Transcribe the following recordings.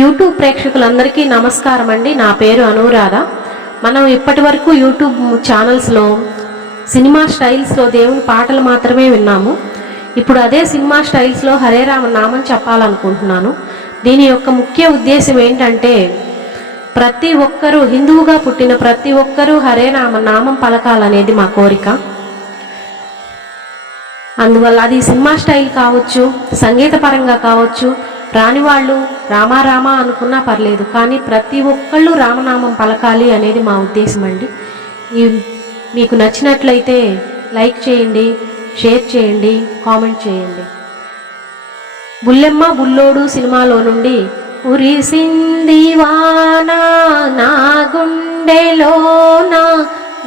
YouTube ప్రేక్షకులందరికీ నమస్కారం అండి నా పేరు అనురాధ. మనం ఇప్పటి వరకు యూట్యూబ్ ఛానల్స్లో సినిమా స్టైల్స్లో దేవుని పాటలు మాత్రమే విన్నాము. ఇప్పుడు అదే సినిమా స్టైల్స్లో హరే రామ నామం చెప్పాలనుకుంటున్నాను. దీని యొక్క ముఖ్య ఉద్దేశం ఏంటంటే ప్రతి ఒక్కరూ హిందువుగా పుట్టిన ప్రతి ఒక్కరూ హరే రామ నామం పలకాలనేది మా కోరిక. అందువల్ల అది సినిమా స్టైల్ కావచ్చు సంగీత పరంగా కావచ్చు రాని వాళ్ళు రామా రామా అనుకున్నా పర్లేదు కానీ ప్రతి ఒక్కళ్ళు రామనామం పలకాలి అనేది మా ఉద్దేశం అండి. ఈ మీకు నచ్చినట్లయితే లైక్ చేయండి షేర్ చేయండి కామెంట్ చేయండి. బుల్లెమ్మ బుల్లోడు సినిమాలో నుండి ఉరిసింది వానా నా గుండెలోనా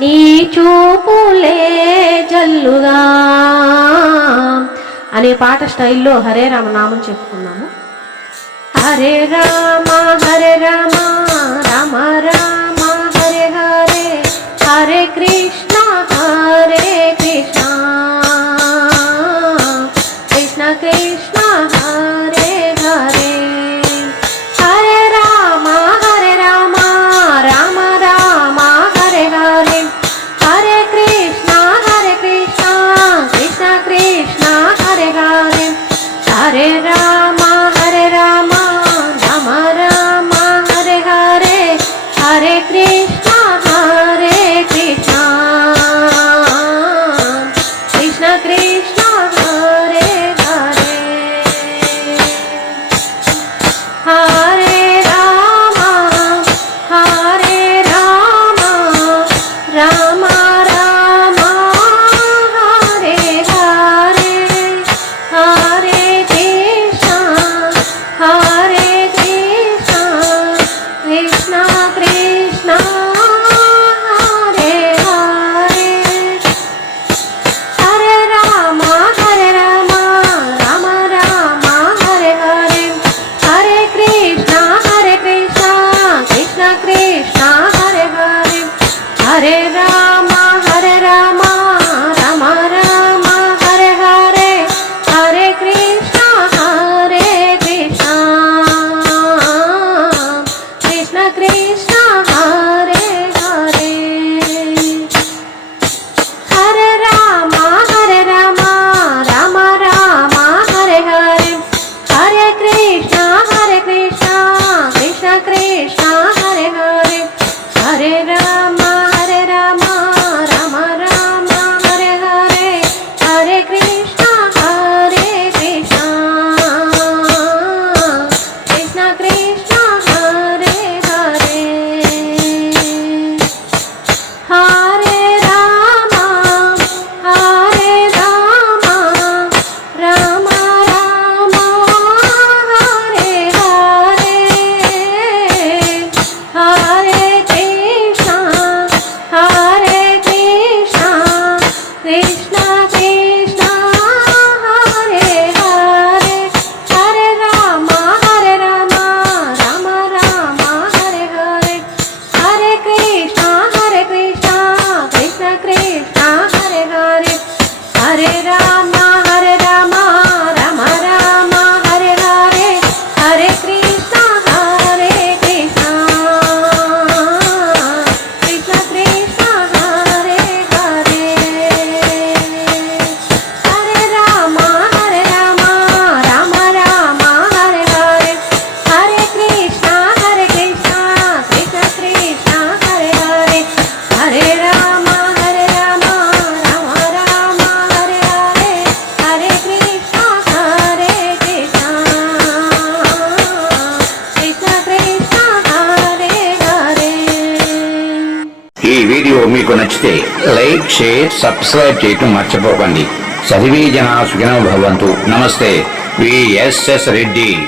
నీ చూపులే జల్లుగా అనే పాట స్టైల్లో హరే రామనామం చెప్పుకున్నాము. హరే రామ హరే రామ రామ రామ. హరే కృష్ణ హరే నచ్చితే లైక్ షేర్ సబ్స్క్రైబ్ చేయటం మర్చిపోకండి. చదివే జన సుఖినో భవంతు. నమస్తే. విఎస్ఎస్ రెడ్డి.